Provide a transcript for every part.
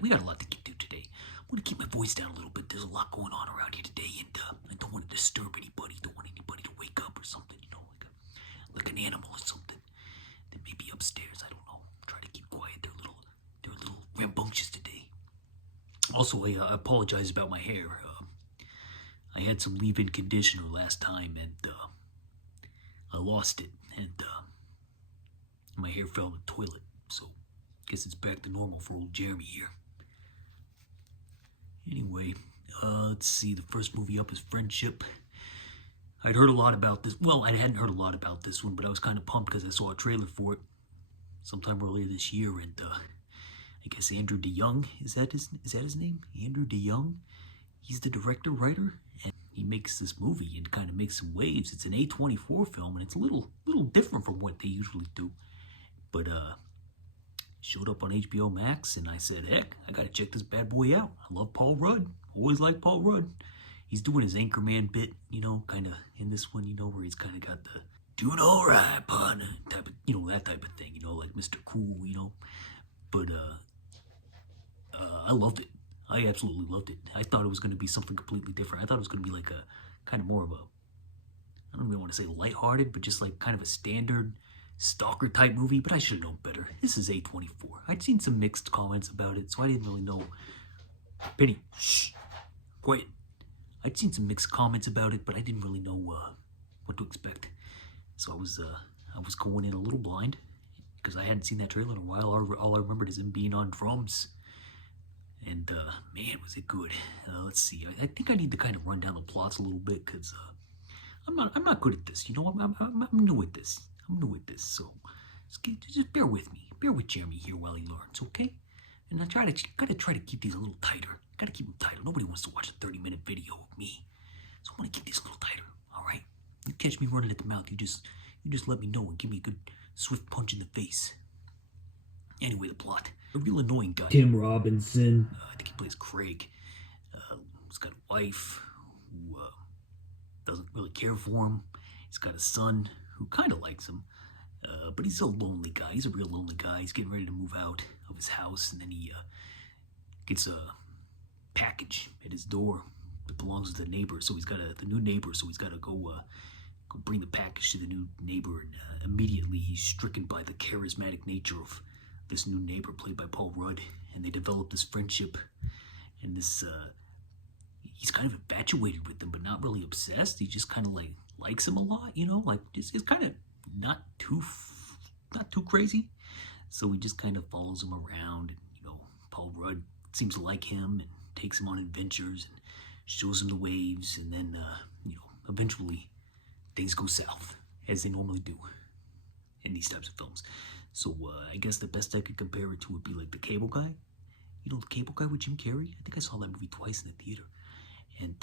we got a lot to get to today. I'm gonna keep my voice down a little bit. There's a lot going on around here today, and I don't want to disturb anybody. Don't want anybody to wake up or something. Like an animal or something. They may be upstairs. I don't know. Try to keep quiet. They're a little rambunctious today. Also, I apologize about my hair. I had some leave-in conditioner last time, and I lost it, and my hair fell in the toilet. So, guess it's back to normal for old Jeremy here. Anyway, let's see. The first movie up is Friendship. I'd heard a lot about this. Well, I hadn't heard a lot about this one, but I was kind of pumped because I saw a trailer for it sometime earlier this year, and I guess Andrew DeYoung, is that his name? Andrew DeYoung? He's the director, writer, and he makes this movie and kind of makes some waves. It's an A24 film, and it's a little different from what they usually do. But showed up on HBO Max, and I said, heck, I gotta check this bad boy out. I love Paul Rudd. Always liked Paul Rudd. He's doing his Anchorman bit, kind of in this one, where he's kind of got the doing all right, partner, type of, that type of thing, like Mr. Cool, But I loved it. I absolutely loved it. I thought it was going to be something completely different. I thought it was going to be like a kind of more of a, I don't even want to say lighthearted, but just like kind of a standard stalker type movie, but I should have known better. This is A24. I'd seen some mixed comments about it, so I didn't really know. Penny, shh, quiet. I'd seen some mixed comments about it, but I didn't really know what to expect. So I was going in a little blind because I hadn't seen that trailer in a while. All I remembered is him being on drums. And man, was it good. Let's see. I think I need to kind of run down the plots a little bit because I'm not good at this. I'm new at this. So just bear with me. Bear with Jeremy here while he learns, okay? And I gotta try to keep these a little tighter. Gotta keep them tighter. Nobody wants to watch a 30-minute video of me, so I'm gonna keep these a little tighter. All right? You catch me running at the mouth, you just let me know and give me a good swift punch in the face. Anyway, the plot. A real annoying guy. Tim Robinson. I think he plays Craig. He's got a wife who doesn't really care for him. He's got a son who kind of likes him, but he's a lonely guy. He's a real lonely guy. He's getting ready to move out of his house, and then he gets a package at his door that belongs to the neighbor. So he's got the new neighbor. So he's got to go bring the package to the new neighbor, and immediately he's stricken by the charismatic nature of this new neighbor played by Paul Rudd, and they develop this friendship, and this he's kind of infatuated with him, but not really obsessed. He just kind of likes him a lot, it's kind of not too crazy. So he just kind of follows him around, and Paul Rudd seems to like him and takes him on adventures and shows him the waves, and then eventually things go south, as they normally do in these types of films. So I guess the best I could compare it to would be like The Cable Guy. The Cable Guy with Jim Carrey? I think I saw that movie twice in the theater. And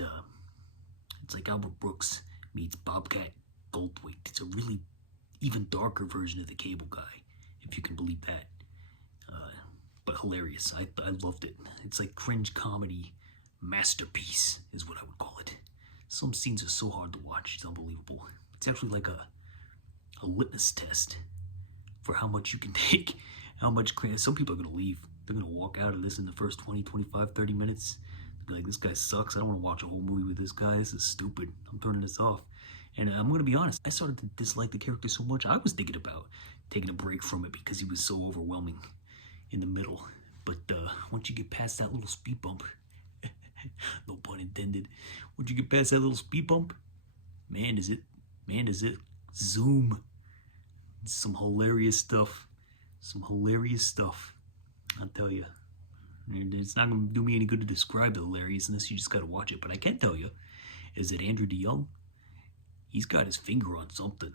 it's like Albert Brooks meets Bobcat Goldthwait. It's a really even darker version of The Cable Guy, if you can believe that. But hilarious. I loved it. It's like cringe comedy masterpiece is what I would call it. Some scenes are so hard to watch. It's unbelievable. It's actually like a litmus test for how much you can take, how much cringe. Some people are going to leave. They're going to walk out of this in the first 20, 25, 30 minutes. They'll be like, this guy sucks. I don't want to watch a whole movie with this guy. This is stupid. I'm turning this off. And I'm going to be honest. I started to dislike the character so much, I was thinking about taking a break from it because he was so overwhelming in the middle. But once you get past that little speed bump, no pun intended, once you get past that little speed bump, man, does it zoom. Some hilarious stuff. I'll tell you. It's not going to do me any good to describe the hilariousness. You just got to watch it. But I can tell you is that Andrew DeYoung, he's got his finger on something.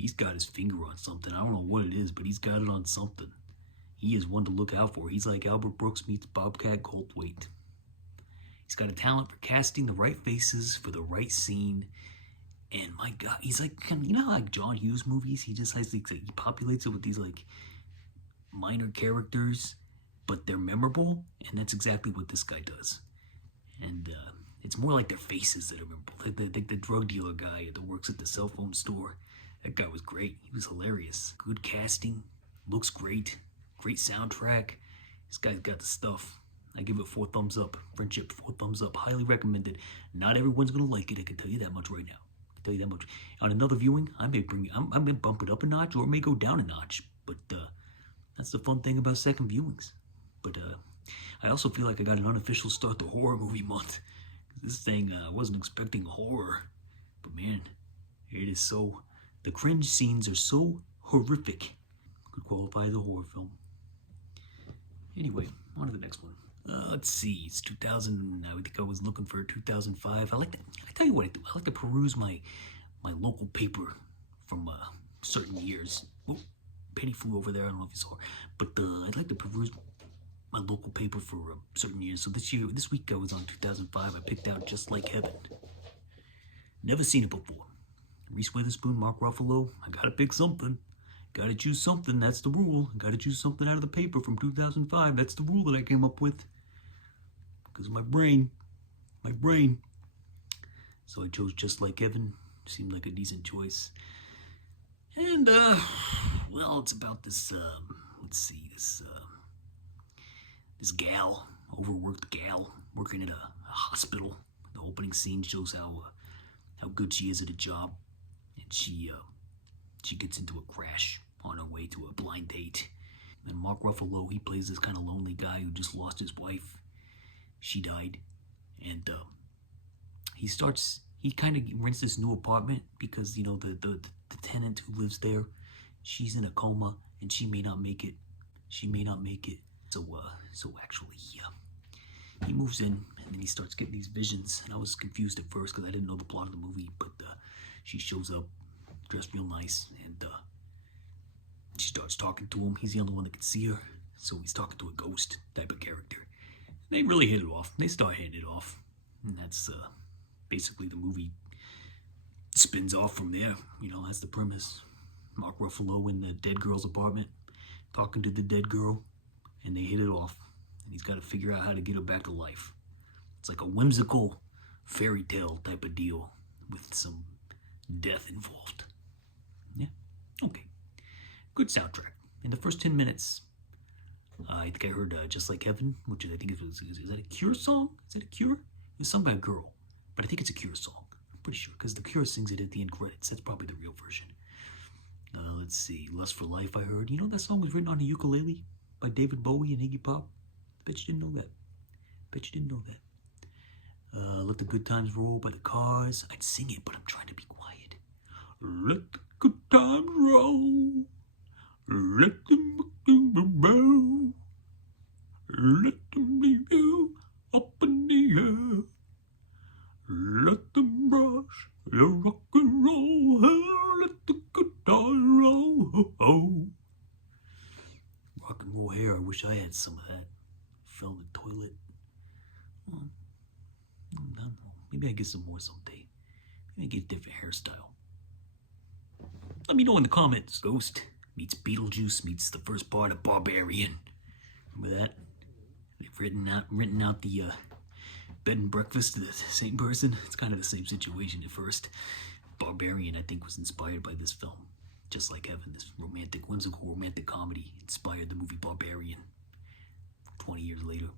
I don't know what it is, but he's got it on something. He is one to look out for. He's like Albert Brooks meets Bobcat Goldthwait. He's got a talent for casting the right faces for the right scene. And my God, he's like, how like John Hughes movies? He just has he populates it with these like minor characters, but they're memorable. And that's exactly what this guy does. And it's more like their faces that are memorable. Like the drug dealer guy that works at the cell phone store. That guy was great. He was hilarious. Good casting. Looks great. Great soundtrack. This guy's got the stuff. I give it 4 thumbs up. Friendship, 4 thumbs up. Highly recommended. Not everyone's gonna like it. I can tell you that much right now. I can tell you that much. On another viewing, I may bump it up a notch, or it may go down a notch. But that's the fun thing about second viewings. But I also feel like I got an unofficial start to horror movie month. This thing, I wasn't expecting horror, but man, it is so. The cringe scenes are so horrific. Could qualify as a horror film. Anyway, on to the next one. Let's see, it's 2000. I think I was looking for 2005. I tell you what I do. I like to peruse my local paper from certain years. Oh, Penny flew over there. I don't know if you saw her, but I'd like to peruse my local paper for certain years. So this week I was on 2005. I picked out Just Like Heaven. Never seen it before. Reese Witherspoon, Mark Ruffalo. I gotta pick something. Gotta choose something. That's the rule. Gotta choose something out of the paper from 2005. That's the rule that I came up with. Because of my brain. So I chose Just Like Heaven. Seemed like a decent choice. And, well, it's about this, let's see, this gal, overworked gal, working at a hospital. The opening scene shows how good she is at a job. And she gets into a crash on her way to a blind date. And Mark Ruffalo, he plays this kind of lonely guy who just lost his wife. She died. And he kind of rents this new apartment because, you know, the tenant who lives there, she's in a coma and she may not make it. So actually, he moves in and then he starts getting these visions. And I was confused at first because I didn't know the plot of the movie, but she shows up dressed real nice, and she starts talking to him. He's the only one that can see her, so he's talking to a ghost type of character. They really hit it off. They start hitting it off, and that's basically the movie spins off from there. You know, that's the premise. Mark Ruffalo in the dead girl's apartment, talking to the dead girl, and they hit it off, and he's got to figure out how to get her back to life. It's like a whimsical fairy tale type of deal with some death involved. Yeah, okay. Good soundtrack. In the first 10 minutes, I think I heard Just Like Heaven, which I think is that a Cure song? Is it a Cure? It was sung by a girl, but I think it's a Cure song. I'm pretty sure, because the Cure sings it at the end credits. That's probably the real version. Let's see, Lust for Life I heard. You know that song was written on a ukulele by David Bowie and Iggy Pop? Bet you didn't know that. Let the Good Times Roll by the Cars. I'd sing it, but I'm trying to be quiet. Let the good times roll. Let them roll. Let them leave you up in the air. Let them brush the rock and roll. Let the good times roll. Oh. Rock and roll hair. I wish I had some of that. Fell in the toilet. Maybe I get some more someday. Maybe get a different hairstyle. Let me know in the comments. Ghost meets Beetlejuice meets the first part of Barbarian. Remember that? They've written out the bed and breakfast to the same person. It's kind of the same situation at first. Barbarian, I think, was inspired by this film. Just Like Heaven, this whimsical romantic comedy inspired the movie Barbarian 20 years later.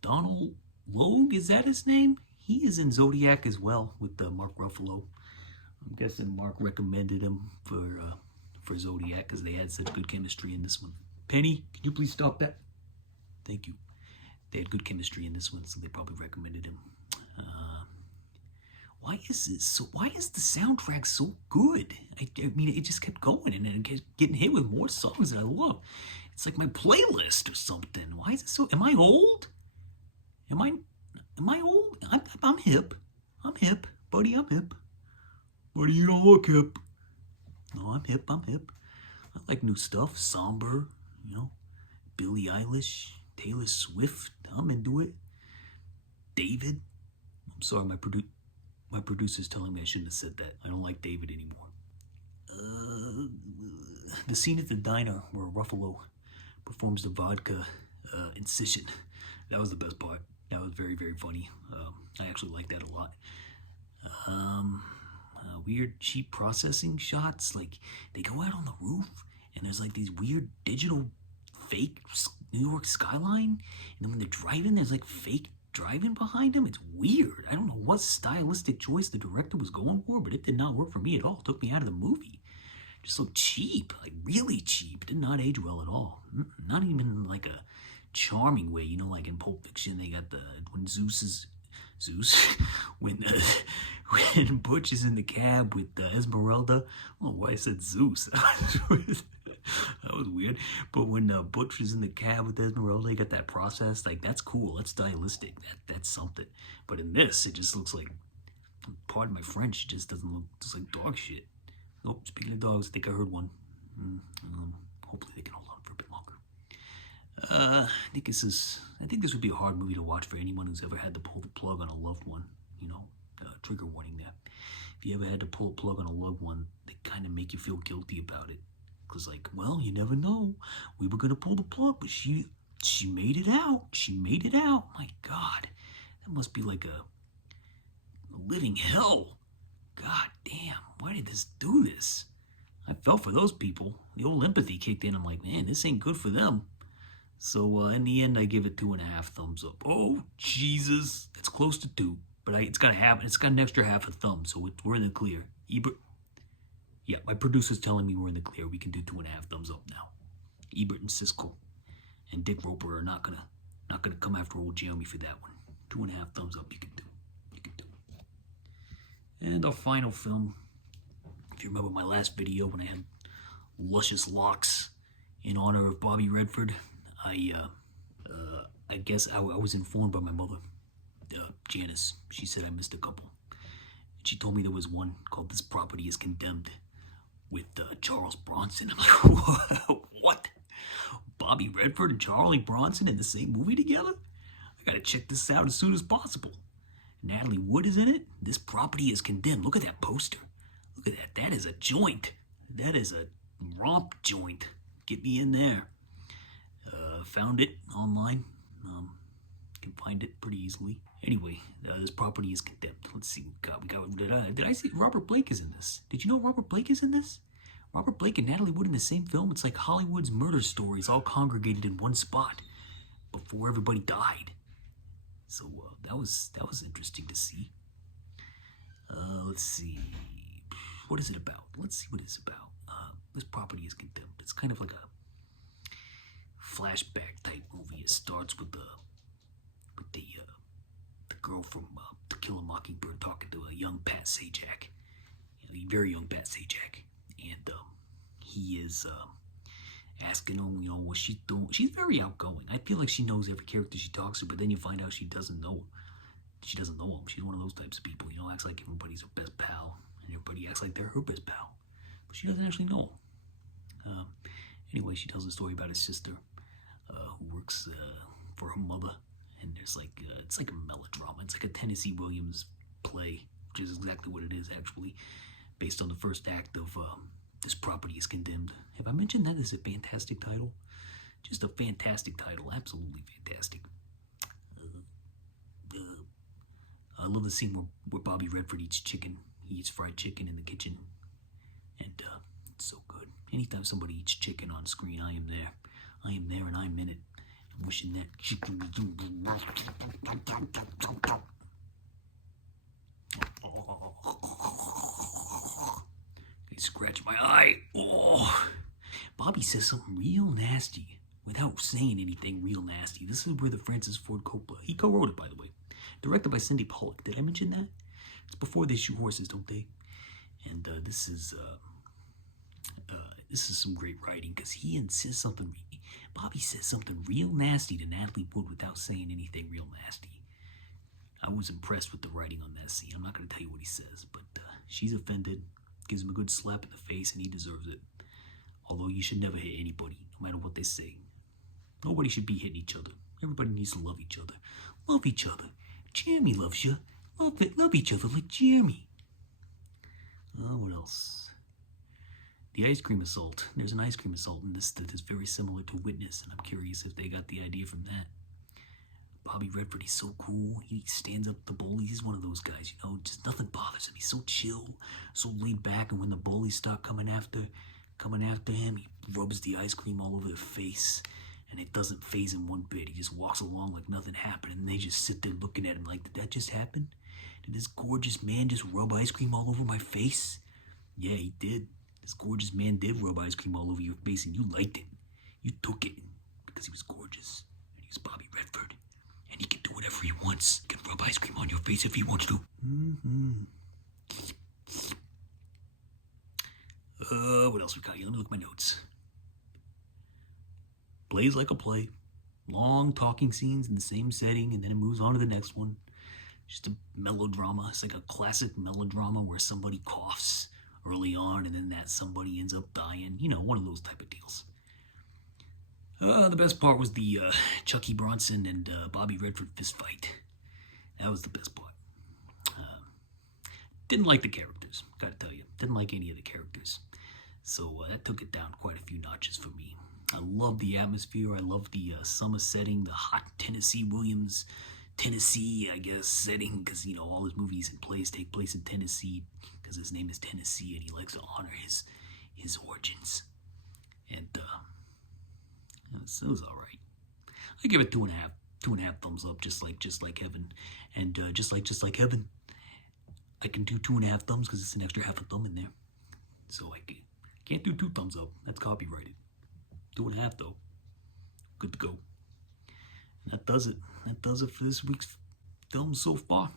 Donald Logue, is that his name? He is in Zodiac as well with Mark Ruffalo. I'm guessing Mark recommended him for Zodiac because they had such good chemistry in this one. Penny, can you please stop that? Thank you. They had good chemistry in this one, so they probably recommended him. Why is the soundtrack so good? I mean, it just kept going and it kept getting hit with more songs that I love. It's like my playlist or something. Why is it so? Am I old? Am I old? I'm hip. I'm hip, buddy. I'm hip. Buddy, you don't look hip. No, I'm hip. I like new stuff. Somber, you know. Billie Eilish, Taylor Swift. I'm into it. David. I'm sorry, my producer's telling me I shouldn't have said that. I don't like David anymore. The scene at the diner where Ruffalo performs the vodka incision. That was the best part. That was very, very funny. I actually like that a lot. Weird cheap processing shots. Like, they go out on the roof and there's like these weird digital fake New York skyline, and then when they're driving, there's like fake driving behind them. It's weird. I don't know what stylistic choice the director was going for, but it did not work for me at all. It took me out of the movie. Just so cheap, like really cheap. It did not age well at all. Not even in like a charming way, you know, like in Pulp Fiction, they got when when Butch is in the cab with Esmeralda. I don't know why I said Zeus. That was weird. But when Butch is in the cab with Esmeralda, they got that process. Like, that's cool. That's stylistic. That's something. But in this, it just looks like, pardon my French, it just doesn't look just like dog shit. Oh, speaking of dogs, I think I heard one. Hopefully they can hold on for a bit longer. I think this would be a hard movie to watch for anyone who's ever had to pull the plug on a loved one. You know, trigger warning there. If you ever had to pull a plug on a loved one, they kind of make you feel guilty about it. Because, like, well, you never know. We were going to pull the plug, but she made it out. She made it out. My God. That must be like a living hell. God damn. Why did this do this? I felt for those people. The old empathy kicked in. I'm like, man, this ain't good for them. So, in the end, I give it 2.5 thumbs up. Oh, Jesus. That's close to 2. But it's got an extra half a thumb, so we're in the clear. Ebert. Yeah, my producer's telling me we're in the clear. We can do 2.5 thumbs up now. Ebert and Siskel and Dick Roper are not gonna come after old Jeremy for that one. 2.5 thumbs up. You can do. And our final film. If you remember my last video when I had luscious locks in honor of Bobby Redford, I guess I was informed by my mother, Janice. She said I missed a couple. And she told me there was one called "This Property is Condemned" with Charles Bronson. I'm like, what? Bobby Redford and Charlie Bronson in the same movie together? I gotta check this out as soon as possible. Natalie Wood is in it. This Property is Condemned. Look at that poster. Look at that. That is a joint. That is a romp joint. Get me in there. Found it online. Can find it pretty easily. Anyway, This Property is Condemned. Let's see what we got. Did I see Robert Blake is in this? Did you know Robert Blake is in this? Robert Blake and Natalie Wood in the same film. It's like Hollywood's murder stories all congregated in one spot before everybody died. So that was interesting to see. Let's see. What is it about? Let's see what it's about. This Property is Condemned. It's kind of like a flashback type movie. It starts with the girl from To Kill a Mockingbird talking to a young Pat Sajak, a very young Pat Sajak, and he is asking him, what she's doing. She's very outgoing. I feel like she knows every character she talks to, but then you find out she doesn't know him. She doesn't know him. She's one of those types of people, acts like everybody's her best pal, and everybody acts like they're her best pal, but she doesn't actually know him. Anyway, she tells a story about his sister, who works for her mother. And there's it's like a melodrama. It's like a Tennessee Williams play, which is exactly what it is, actually, based on the first act of This Property is Condemned. Have I mentioned that as a fantastic title? Just a fantastic title. Absolutely fantastic. I love the scene where Bobby Redford eats chicken. He eats fried chicken in the kitchen. And it's so good. Anytime somebody eats chicken on screen, I am there. I am there and I'm in it. I'm wishing that chicken was I scratch my eye. Oh. Bobby says something real nasty without saying anything real nasty. This is where the Francis Ford Coppola. He co-wrote it, by the way. Directed by Cindy Pollock. Did I mention that? It's before they shoot horses, don't they? And this is some great writing because he insists something. Bobby says something real nasty to Natalie Wood without saying anything real nasty. I was impressed with the writing on that scene. I'm not going to tell you what he says, but she's offended, gives him a good slap in the face, and he deserves it. Although you should never hit anybody, no matter what they say. Nobody should be hitting each other. Everybody needs to love each other. Love each other. Jeremy loves you. Love each other like Jeremy. What else? The ice cream assault. There's an ice cream assault in this that is very similar to Witness, and I'm curious if they got the idea from that. Bobby Redford, he's so cool. He stands up to the bullies. He's one of those guys, just nothing bothers him. He's so chill, so laid back, and when the bullies start coming after him, he rubs the ice cream all over their face, And it doesn't faze him one bit. He just walks along like nothing happened, and they just sit there looking at him like, did that just happen? Did this gorgeous man just rub ice cream all over my face? Yeah, he did. This gorgeous man did rub ice cream all over your face, and you liked it. You took it because he was gorgeous, and he was Bobby Redford. And he can do whatever he wants. He can rub ice cream on your face if he wants to. What else we got here? Let me look at my notes. Plays like a play. Long talking scenes in the same setting, and then it moves on to the next one. Just a melodrama. It's like a classic melodrama where somebody coughs early on, and then that somebody ends up dying. You know, one of those type of deals. The best part was the Chucky Bronson and Bobby Redford fist fight. That was the best part. Didn't like the characters, gotta tell you. Didn't like any of the characters. So that took it down quite a few notches for me. I love the atmosphere. I love the summer setting, the hot Tennessee Williams, Tennessee, I guess, setting, because, you know, all his movies and plays take place in Tennessee because his name is Tennessee and he likes to honor his origins. And it was all right. I give it 2.5 thumbs up, just like Heaven, and just like Heaven, I can do 2.5 thumbs because it's an extra half a thumb in there. So I can't do 2 thumbs up. That's copyrighted. 2.5 though. Good to go. And that does it. That does it for this week's film so far.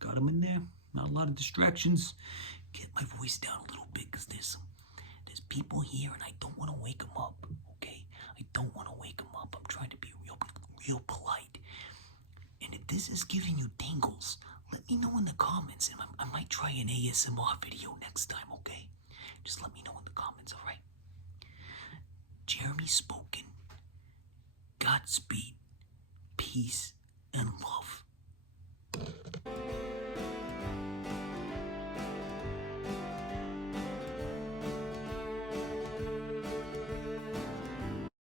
Got them in there. Not a lot of distractions. Get my voice down a little bit because there's people here and I don't want to wake them up. Okay, I don't want to wake them up. I'm trying to be real polite. And if this is giving you tingles, let me know in the comments, and I might try an ASMR video next time. Okay, just let me know in the comments. All right. Jeremy spoken. Godspeed, peace, and love.